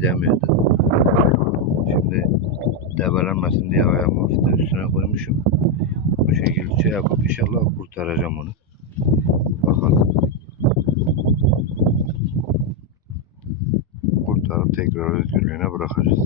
gidemiyordu. Şimdi debelenmesin diye ayağımı hafiften üstüne koymuşum. Bu şekilde şey yapıp inşallah kurtaracağım onu. Bakalım. Kurtarıp tekrar özgürlüğüne bırakacağız.